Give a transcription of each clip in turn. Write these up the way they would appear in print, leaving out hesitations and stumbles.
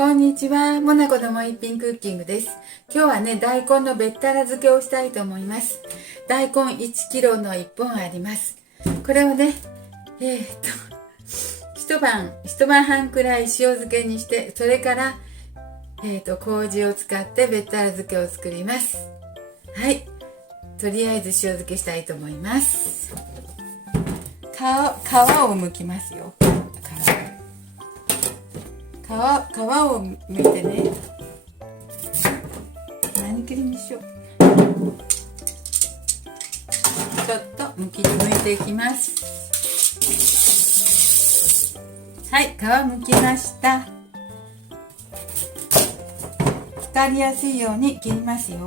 こんにちは。モナコのもう一品クッキングです。今日はね、大根のべったら漬けをしたいと思います。大根 1kg の1本あります。これをね、一晩半くらい塩漬けにして、それから、麹を使ってべったら漬けを作ります。はい。とりあえず塩漬けしたいと思います。皮を剥きますよ。皮を剥いてね、何切りにしよう。ちょっと剥いていきます。はい、皮剥きました。使いやすいように切りますよ。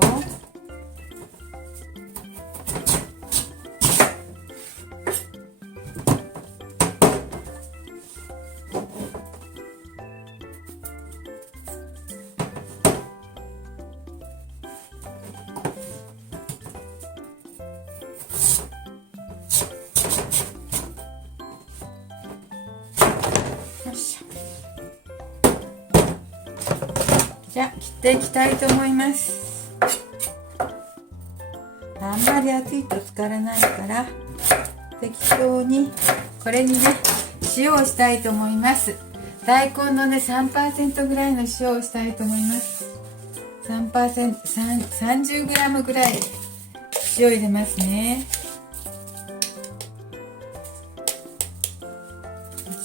じゃあ切っていきたいと思います。あんまり熱いと疲れないから適当に、これにね塩をしたいと思います。大根のね 3% ぐらいの塩をしたいと思います。 3%、30g ぐらい塩入れますね。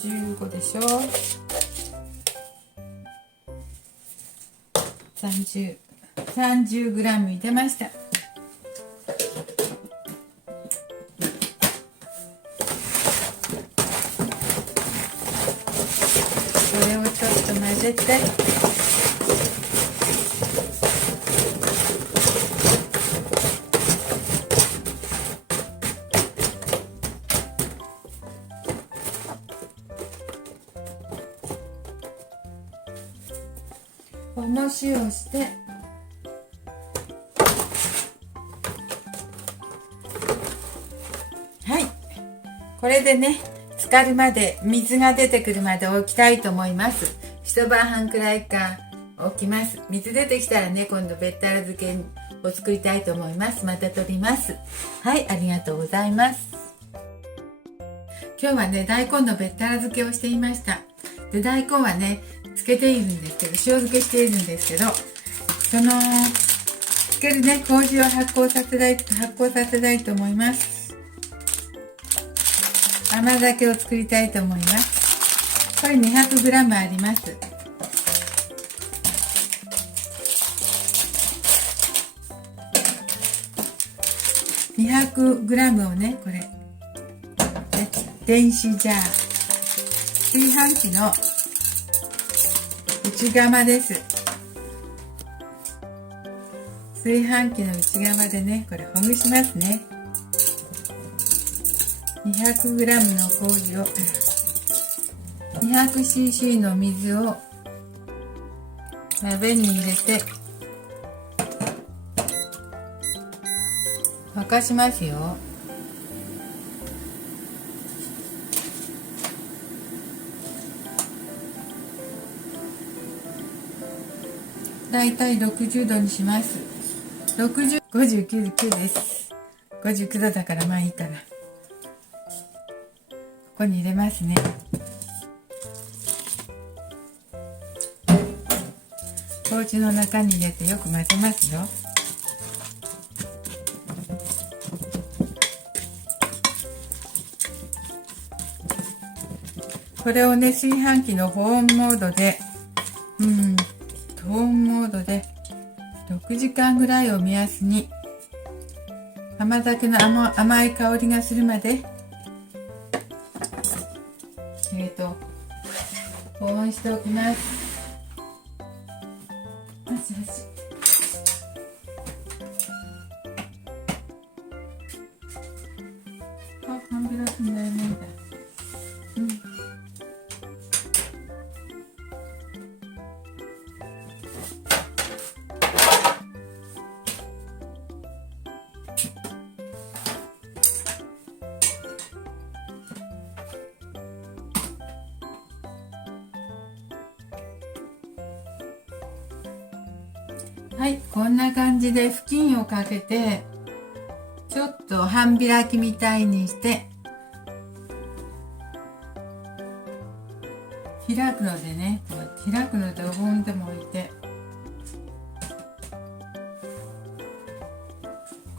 15でしょ。30g 入れました。これをちょっと混ぜて、おもしをして、はい、これでね浸かるまで、水が出てくるまで置きたいと思います。一晩半くらいか置きます。水出てきたらね、今度べったら漬けを作りたいと思います。また取ります。はい、ありがとうございます。今日はね、大根のべったら漬けをしていました。で、大根はね漬けているんですけど、塩漬けしているんですけど、その漬けるね麹を発酵させたいと思います。甘酒を作りたいと思います。これ 200g あります。200g をね、これ電子ジャー、炊飯器の内釜です。炊飯器の内釜でね、これほぐしますね。200g の麹を 200cc の水を鍋に入れて沸かしますよ。だいたい60度にします。59です。59度だからまあいいから。ここに入れますね。麹の中に入れてよく混ぜますよ。これをね、炊飯器の保温モードで6時間ぐらいを目安に、甘酒の甘い香りがするまで保温しておきます。半分だけにならないんだ。はい、こんな感じで布巾をかけてちょっと半開きみたいにして開くのでね、開くのでお盆でも置いて、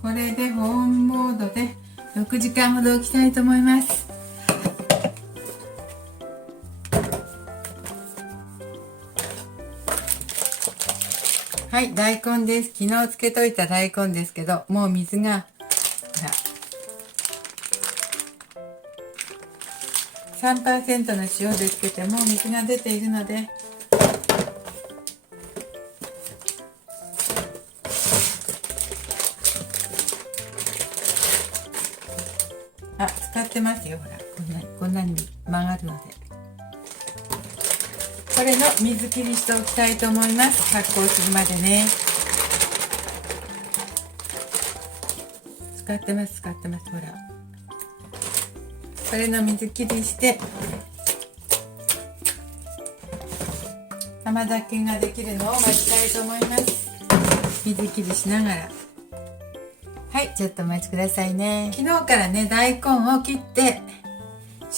これで保温モードで6時間ほど置きたいと思います。はい、大根です。昨日漬けといた大根ですけど、もう水が3% の塩でつけてもう水が出ているので、使ってますよ。ほら、こんなに曲がるので、これの水切りしておきたいと思います。発酵するまでね。使ってます。ほら、これの水切りして甘酒ができるのを待ちたいと思います。水切りしながら。はい、ちょっとお待ちくださいね。昨日からね、大根を切って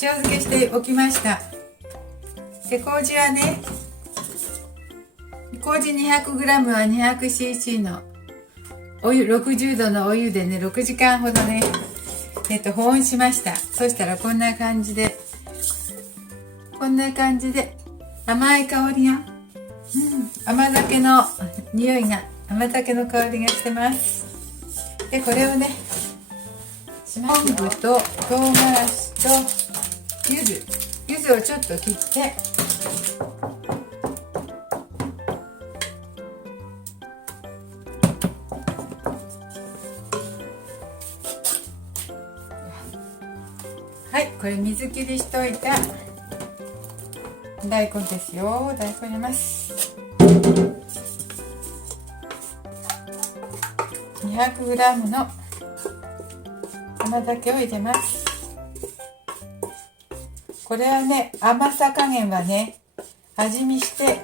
塩漬けしておきました。で、麹はね、麹 200g は 200cc のお湯、60度のお湯でね、6時間ほどね、保温しました。そしたらこんな感じで甘い香りが、甘酒の匂いが、甘酒の香りがしてます。で、これをね、昆布と唐辛子と柚子をちょっと切って、はい、これ水切りしといた大根ですよ。大根入れます。200g の甘酒を入れます。これはね、甘さ加減はね、味見して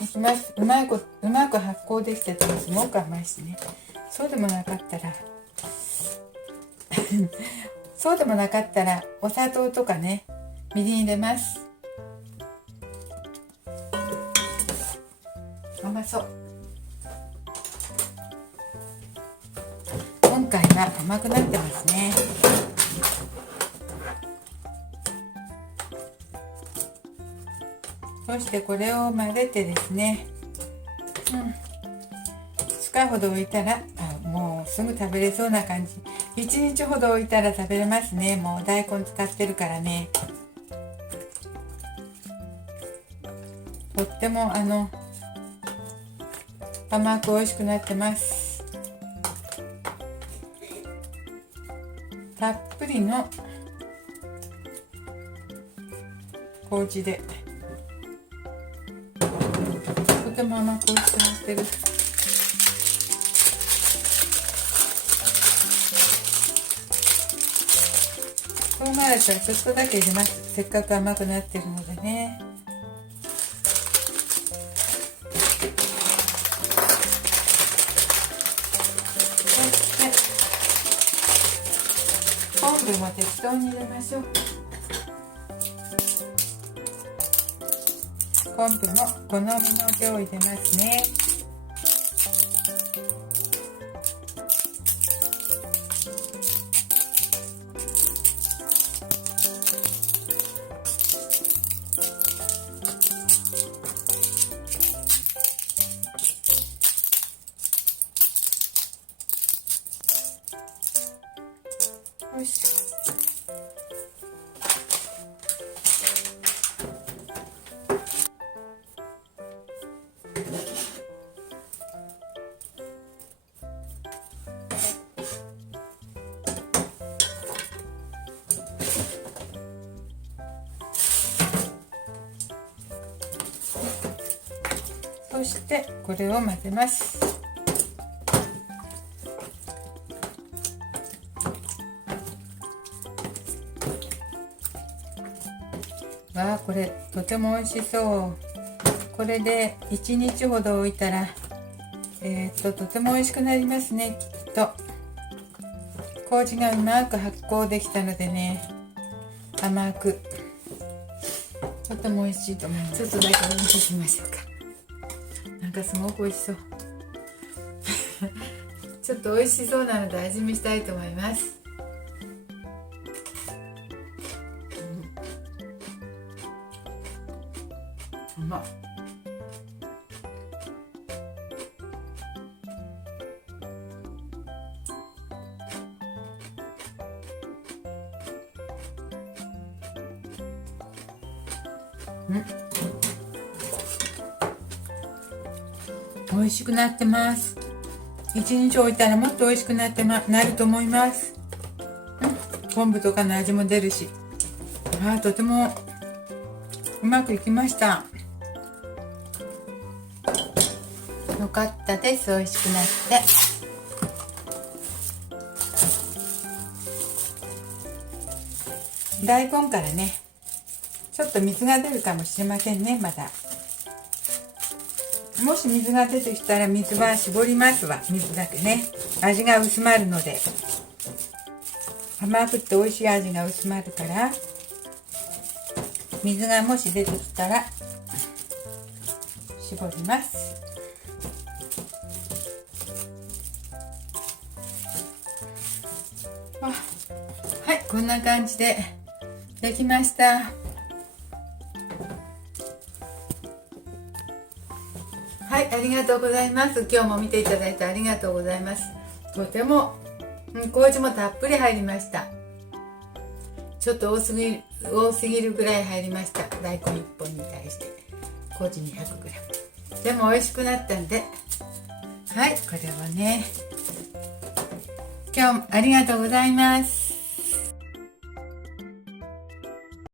いきます。うまく発酵できててもすごく甘いしね。そうでもなかったらお砂糖とかね、みりん入れます。甘そう。今回は甘くなってますね。そしてこれを混ぜてですね、2日ほど置いたらもうすぐ食べれそうな感じ。1日ほど置いたら食べれますね。もう大根使ってるからね。とっても甘く美味しくなってます。たっぷりの麹でとても甘く美味しくなってる。唐辛子はちょっとだけ入れます。せっかく甘くなってるのでね。そして昆布も適当に入れましょう。昆布も好みの量を入れますね。よし。そしてこれを混ぜます。わあ、これとても美味しそう。これで1日ほど置いたらとても美味しくなりますね。きっと麹がうまく発酵できたのでね、甘くとても美味しいと思います。ちょっとだけお見せしましょうか。なんかすごく美味しそうちょっと美味しそうなので味見したいと思います。うまっ。美味しくなってます。1日置いたらもっと美味しくなると思います。昆布とかの味も出るし、とてもうまくいきました。よかったです。美味しくなって。大根からね、ちょっと水が出るかもしれませんね。まだもし水が出てきたら水は絞りますわ。水だけね、味が薄まるので、甘くて美味しい味が薄まるから、水がもし出てきたら絞ります。はい、こんな感じでできました。はい、ありがとうございます。今日も見ていただいてありがとうございます。とても麹もたっぷり入りました。ちょっと多すぎるぐらい入りました。大根1本に対して麹 200g でも美味しくなったんで、はい、これをね、今日もありがとうございます。